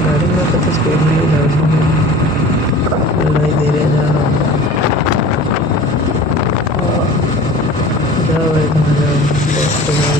गाड़ी में कति स्पीड में जाऊँ भाई धीरे जाओ जाओ भाई कहाँ जाओ बस तो जाओ